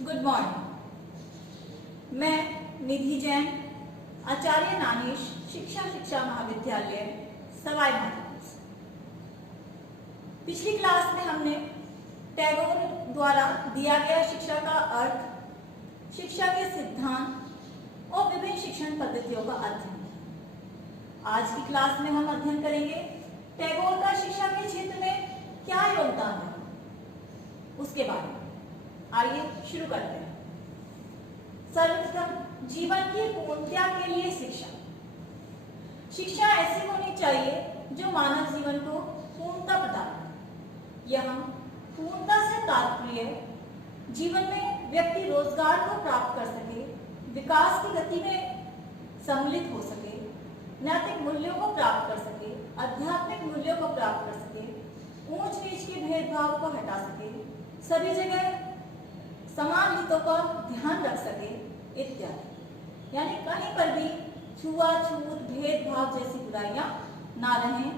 Good morning. मैं निधि जैन, आचार्य नानेश शिक्षा महाविद्यालय सवाई माधोपुर से। पिछली क्लास में हमने टैगोर द्वारा दिया गया शिक्षा का अर्थ, शिक्षा के सिद्धांत और विभिन्न शिक्षण पद्धतियों का अध्ययन किया। आज की क्लास में हम अध्ययन करेंगे टैगोर का शिक्षा के क्षेत्र में क्या योगदान है, उसके बारे में। आइए शुरू करते हैं। सर्वप्रथम, जीवन की पूर्णता के लिए शिक्षा। शिक्षा ऐसी होनी चाहिए जो मानव जीवन को पूर्णता प्रदान करे। यह पूर्णता से तात्पर्य जीवन में व्यक्ति रोजगार को प्राप्त कर सके, विकास की गति में सम्मिलित हो सके, नैतिक मूल्यों को प्राप्त कर सके, आध्यात्मिक मूल्यों को प्राप्त कर सके, ऊंच नीच के भेदभाव को हटा सके, सभी जगह समान हितों का ध्यान रख सके इत्यादि। यानी कहीं पर भी छुआछूत, भेदभाव जैसी बुराइयां ना रहें।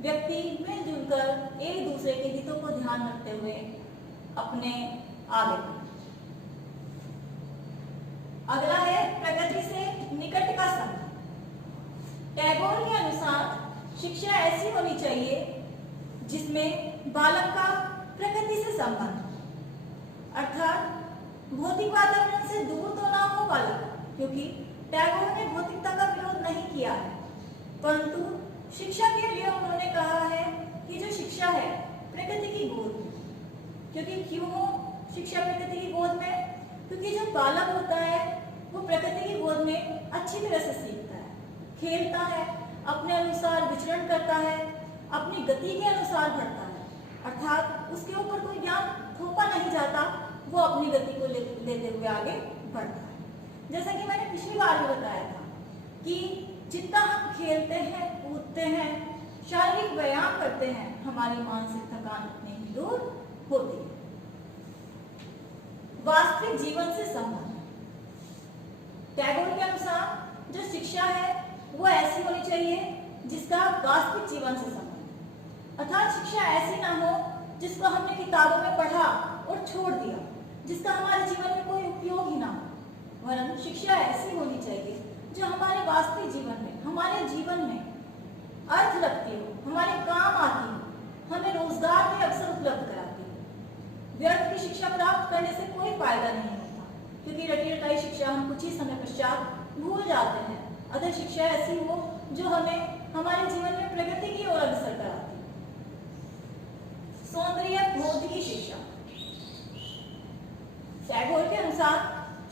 व्यक्ति मिलजुल कर एक दूसरे के हितों को ध्यान रखते हुए अपने आगे बढ़े। अगला है प्रगति से निकट का संबंध। टैगोर के अनुसार शिक्षा ऐसी होनी चाहिए जिसमें बालक का प्रकृति से संबंध, अर्थात भौतिक वातावरण से दूर तो ना हो बालक, क्योंकि टैगोर ने भौतिकता का विरोध नहीं किया है, परंतु शिक्षा के लिए उन्होंने कहा है कि जो शिक्षा है प्रकृति की गोद में। क्योंकि क्यों हो शिक्षा प्रकृति की गोद में? क्योंकि जो बालक होता है वो प्रकृति की गोद में अच्छी तरह से सीखता है, खेलता है, अपने अनुसार विचरण करता है, अपनी गति के अनुसार बढ़ता है, अर्थात उसके ऊपर कोई ज्ञान थोपा नहीं जाता, वो अपनी गति को लेते हुए आगे बढ़ता है। जैसा कि मैंने पिछली बार भी बताया था कि जितना हम खेलते हैं, कूदते हैं, शारीरिक व्यायाम करते हैं, हमारी मानसिक थकान उतनी ही दूर होती है। वास्तविक जीवन से संबंध। टैगोर के अनुसार जो शिक्षा है वो ऐसी होनी चाहिए जिसका वास्तविक जीवन से संबंध, अर्थात शिक्षा ऐसी ना हो जिसको हमने किताबों में पढ़ा और छोड़ दिया, जिसका हमारे जीवन में कोई उपयोग ही ना हो। वरन शिक्षा ऐसी होनी चाहिए जो हमारे वास्तविक जीवन में, हमारे जीवन में अर्थ रखती हो, हमारे काम आती हो, हमें रोजगार के अवसर उपलब्ध कराती हो। व्यर्थ की शिक्षा प्राप्त करने से कोई फायदा नहीं होता, क्योंकि रटी रटाई शिक्षा हम कुछ ही समय पश्चात भूल जाते हैं। अगर शिक्षा ऐसी हो जो हमें हमारे जीवन में प्रगति की ओर अग्रसर कराती है। सौंदर्य बोध की शिक्षा। टैगोर के अनुसार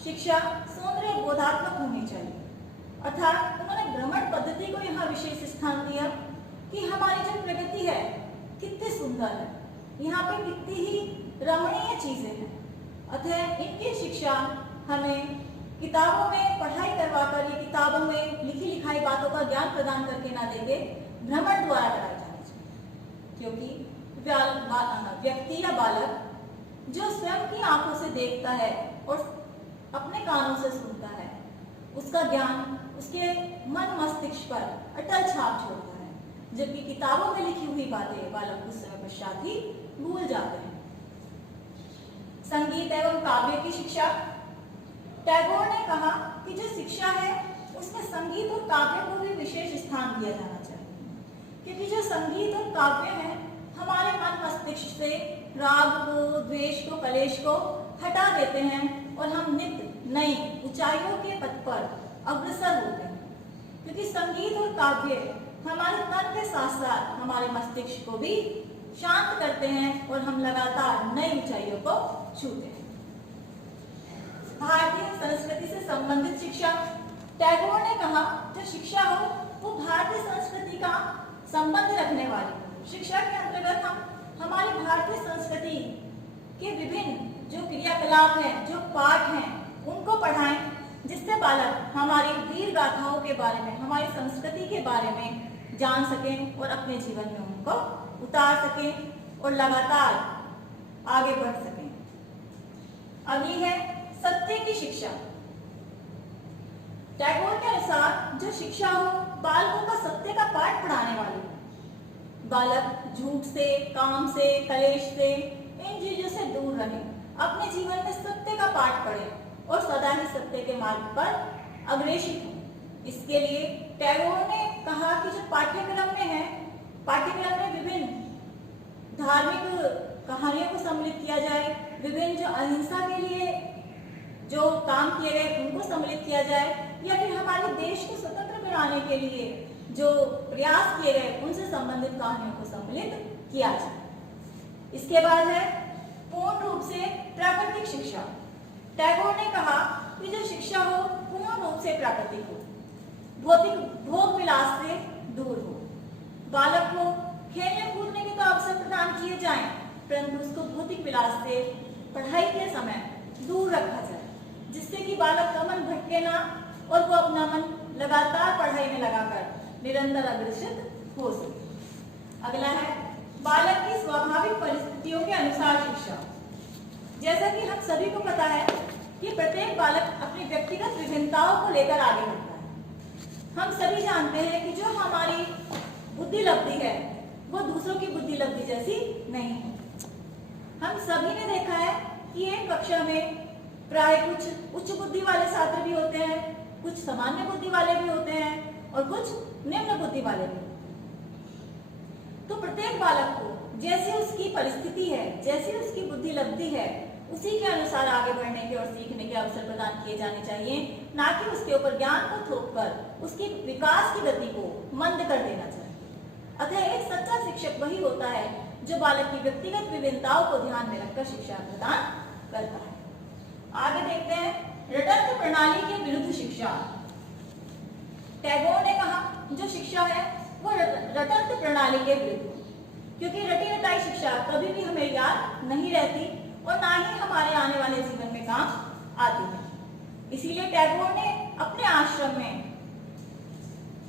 शिक्षा सौंदर्य बोधात्मक होनी चाहिए, अर्थात उन्होंने भ्रमण पद्धति को यहाँ विशेष स्थान दिया कि हमारी जो प्रगति है कितनी सुंदर है, यहाँ पे कितनी ही रमणीय चीजें हैं। अतः इनकी शिक्षा हमें किताबों में पढ़ाई करवाकर, ये किताबों में लिखी लिखाई बातों का ज्ञान प्रदान करके ना देके भ्रमण द्वारा कराई जानी चाहिए। क्योंकि व्यक्ति या बालक जो स्वयं की आंखों से देखता है और अपने कानों से सुनता है, उसका ज्ञान उसके मन मस्तिष्क पर अटल छाप छोड़ता है, जबकि किताबों में लिखी हुई बातें बालक कुछ समय पश्चात ही भूल जाते हैं। संगीत एवं काव्य की शिक्षा। टैगोर ने कहा कि जो शिक्षा है उसमें संगीत और काव्य को भी विशेष स्थान दिया जाना चाहिए, क्योंकि जो संगीत और काव्य है हमारे मन मस्तिष्क से राग को, द्वेष को, कलेश को हटा देते हैं और हम नित्य नई ऊंचाइयों के पथ पर अग्रसर होते हैं। क्योंकि संगीत और काव्य हमारे तन के साथ साथ हमारे मस्तिष्क को भी शांत करते हैं और हम लगातार नई ऊंचाइयों को छूते हैं। भारतीय संस्कृति से संबंधित शिक्षा। टैगोर ने कहा जो शिक्षा हो वो भारतीय संस्कृति का संबंध रखने वाली हो। शिक्षा के अंतर्गत हम हमारी भारतीय संस्कृति के विभिन्न जो क्रियाकलाप हैं, जो पाठ हैं, उनको पढ़ाएं, जिससे बालक हमारी वीर गाथाओं के बारे में, हमारी संस्कृति के बारे में जान सकें और अपने जीवन में उनको उतार सकें और लगातार आगे बढ़ सकें। अगली है सत्य की शिक्षा। टैगोर के अनुसार जो शिक्षा हो बालकों का सत्य का पाठ पढ़ाने वाली हो। बालक झूठ से, काम से, कलेश से, इन चीजों से दूर रहे, अपने जीवन में सत्य का पाठ पढ़ें और सदा ही सत्य के मार्ग पर अग्रेसित हों। इसके लिए टैगोर ने कहा कि जो पाठ्यक्रम में है, पाठ्यक्रम में विभिन्न धार्मिक कहानियों को सम्मिलित किया जाए, विभिन्न जो अहिंसा के लिए जो काम किए गए उनको सम्मिलित किया जाए, या फिर हमारे देश को स्वतंत्र बनाने के लिए जो प्रयास किए गए उनसे संबंधित कहानियों को सम्मिलित किया जाए। इसके बाद है पूर्ण रूप से प्राकृतिक शिक्षा। टैगोर ने कहा कि जो शिक्षा हो पूर्ण रूप से प्राकृतिक हो, भौतिक भोग विलास से दूर हो। बालक को खेलने कूदने के तो अवसर प्रदान किए जाएं, परंतु उसको भौतिक विलास से पढ़ाई के समय दूर रखा जाए, जिससे कि बालक का मन भटके ना और वो अपना मन लगातार पढ़ाई में लगाकर निरंतर अग्रसर हो सके। अगला है बालक की स्वाभाविक परिस्थितियों के अनुसार शिक्षा। जैसा कि हम सभी को पता है कि प्रत्येक बालक अपनी व्यक्तिगत विभिन्नताओं को लेकर आगे बढ़ता है। हम सभी जानते हैं कि जो हमारी बुद्धि लब्धि है वो दूसरों की बुद्धि लब्धि जैसी नहीं है। हम सभी ने देखा है कि एक कक्षा में प्राय कुछ उच्च बुद्धि वाले छात्र भी होते हैं, कुछ सामान्य बुद्धि वाले भी होते हैं और कुछ निम्न बुद्धि वाले भी। तो प्रत्येक बालक को जैसी उसकी परिस्थिति है, जैसी उसकी बुद्धि लब्धि है, उसी के अनुसार आगे बढ़ने के और सीखने के अवसर प्रदान किए जाने चाहिए, ना कि उसके ऊपर ज्ञान को थोपकर उसकी विकास की गति को मंद कर देना चाहिए। अतः एक सच्चा शिक्षक वही होता है जो बालक की व्यक्तिगत विभिन्नताओं को ध्यान में रखकर शिक्षा प्रदान करता है। आगे देखते हैं रटंत्र प्रणाली के विरुद्ध शिक्षा। टैगोर ने कहा जो शिक्षा है वो रटंत्र प्रणाली के विरुद्ध, क्योंकि रटी रटाई शिक्षा कभी भी हमें याद नहीं रहती और ना ही हमारे आने वाले जीवन में काम आती है। इसीलिए टैगोर ने अपने आश्रम में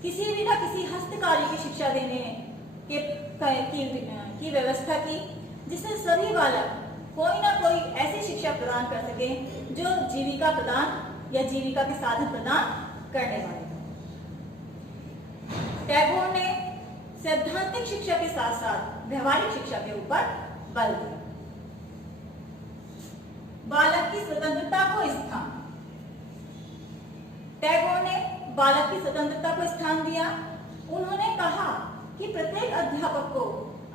किसी भी ना किसी हस्तकारी की शिक्षा देने की व्यवस्था की, जिससे सभी बालक कोई ना कोई ऐसी शिक्षा प्रदान कर सके जो जीविका प्रदान या जीविका के साधन प्रदान करने वाले। टैगोर ने सैद्धांतिक शिक्षा के साथ साथ व्यवहारिक शिक्षा के ऊपर बल दिया। बालक की स्वतंत्रता को स्थान। टैगोर ने बालक की स्वतंत्रता को स्थान दिया। उन्होंने कहा कि प्रत्येक अध्यापक को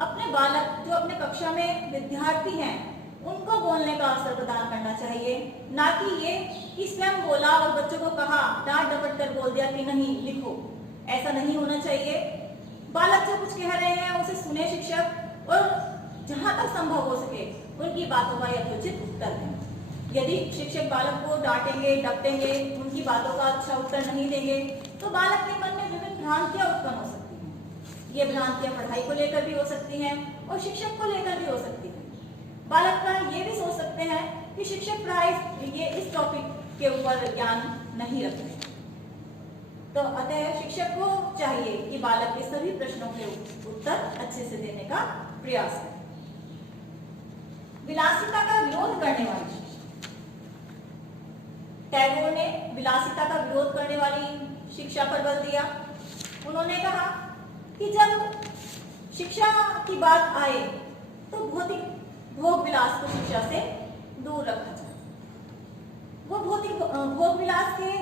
अपने बालक जो अपने कक्षा में विद्यार्थी हैं उनको बोलने का अवसर प्रदान करना चाहिए, ना कि ये कि स्वयं बोला और बच्चों को कहा, डांट डपट कर बोल दिया कि नहीं लिखो। ऐसा नहीं होना चाहिए। बालक जो कुछ कह रहे हैं उसे सुने शिक्षक और जहां तक संभव हो सके उनकी बातों का यथोचित उत्तर दें। यदि शिक्षक बालक को डांटेंगे, डपटेंगे, उनकी बातों का अच्छा उत्तर नहीं देंगे तो बालक के मन में विभिन्न भ्रांतियां उत्पन्न हो सकती हैं। ये भ्रांतियां पढ़ाई को लेकर भी हो सकती हैं और शिक्षक को लेकर भी हो सकती है। बालक का ये भी सोच सकते हैं कि शिक्षक प्राय ये इस टॉपिक के ऊपर ज्ञान नहीं रखते। तो अतः शिक्षक को चाहिए कि बालक के सभी प्रश्नों के उत्तर अच्छे से देने का प्रयास करें। विलासिता का विरोध करने वाली शिक्षा। टैगोर ने विलासिता का विरोध करने वाली शिक्षा पर बल दिया। उन्होंने कहा कि जब शिक्षा की बात आए तो भौतिक भोग विलास को शिक्षा से दूर रखा जाए। वो भौतिक भोग विलास के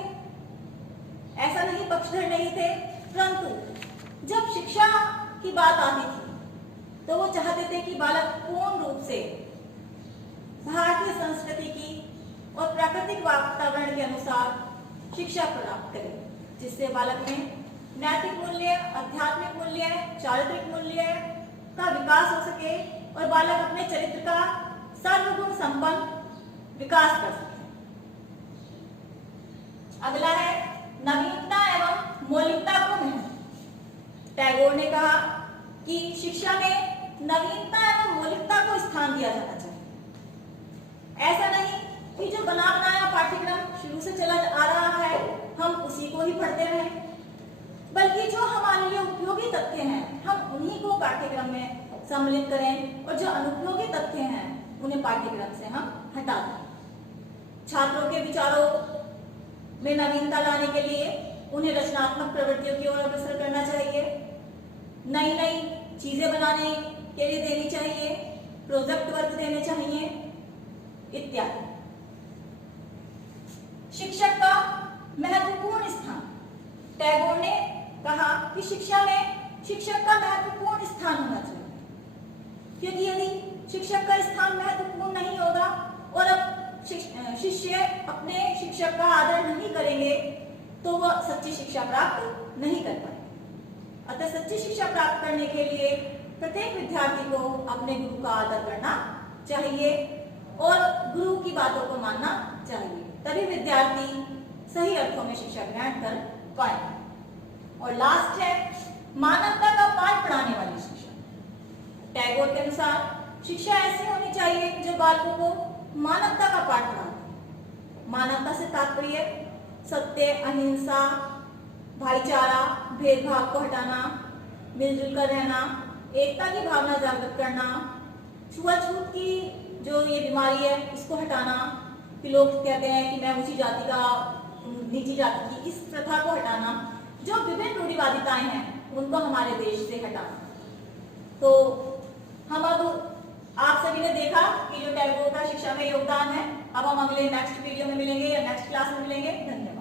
ऐसा नहीं पक्षधर नहीं थे, परंतु जब शिक्षा की बात आती थी तो वो चाहते थे कि बालक पूर्ण रूप से भारतीय संस्कृति की और प्राकृतिक वातावरण के अनुसार शिक्षा प्राप्त करे, जिससे बालक में नैतिक मूल्य, आध्यात्मिक मूल्य, चारित्रिक मूल्य का विकास हो सके और बालक अपने चरित्र का सर्वगुण संपन्न विकास कर सके। अगला है नवीनता एवं मौलिकता को महत्व। टैगोर ने कहा कि शिक्षा में नवीनता एवं मौलिकता को स्थान दिया जाना चाहिए। ऐसा नहीं कि जो बना बनाया पाठ्यक्रम शुरू से चला आ रहा है हम उसी को ही पढ़ते रहें, बल्कि जो हमारे लिए उपयोगी तथ्य हैं हम उन्हीं को पाठ्यक्रम में सम्मिलित करें और जो अनुपयोगी तथ्य हैं उन्हें पाठ्यक्रम से हम हटा दें। छात्रों के विचारों में नवीनता लाने के लिए उन्हें रचनात्मक प्रवृत्तियों की ओर अग्रसर करना चाहिए, नई नई चीजें बनाने के लिए देनी चाहिए, प्रोजेक्ट वर्क देने चाहिए इत्यादि। शिक्षक का महत्वपूर्ण स्थान। टैगोर ने कहा कि शिक्षा में शिक्षक का महत्वपूर्ण स्थान होना चाहिए, क्योंकि यदि शिक्षक का स्थान महत्वपूर्ण नहीं होगा और अब शिष्य अपने शिक्षक का आदर नहीं करेंगे तो वह सच्ची शिक्षा प्राप्त नहीं कर पाएंगे। अतः सच्ची शिक्षा प्राप्त करने के लिए प्रत्येक विद्यार्थी को अपने गुरु का आदर करना चाहिए और गुरु की बातों को मानना चाहिए, तभी विद्यार्थी सही अर्थों में शिक्षा ग्रहण कर पाएंगे। और लास्ट है मानवता का पाठ पढ़ाने वाली शिक्षा। टैगोर के अनुसार शिक्षा ऐसी होनी चाहिए जो बालकों को मानवता का पाठ पढ़ाए। मानवता से तात्पर्य सत्य, अहिंसा, भाईचारा, भेदभाव को हटाना, मिलजुल कर रहना, एकता की भावना जागृत करना, छुआछूत की जो ये बीमारी है इसको हटाना, कि लोग कहते हैं कि मैं ऊंची जाति का, नीची जाति की, इस प्रथा को हटाना, जो विभिन्न रूढ़िवादिताएं हैं उनको हमारे देश से हटाना। तो हम अब आप सभी ने देखा कि जो टैगोर का शिक्षा में योगदान है। अब हम अगले नेक्स्ट वीडियो में मिलेंगे या नेक्स्ट क्लास में मिलेंगे। धन्यवाद।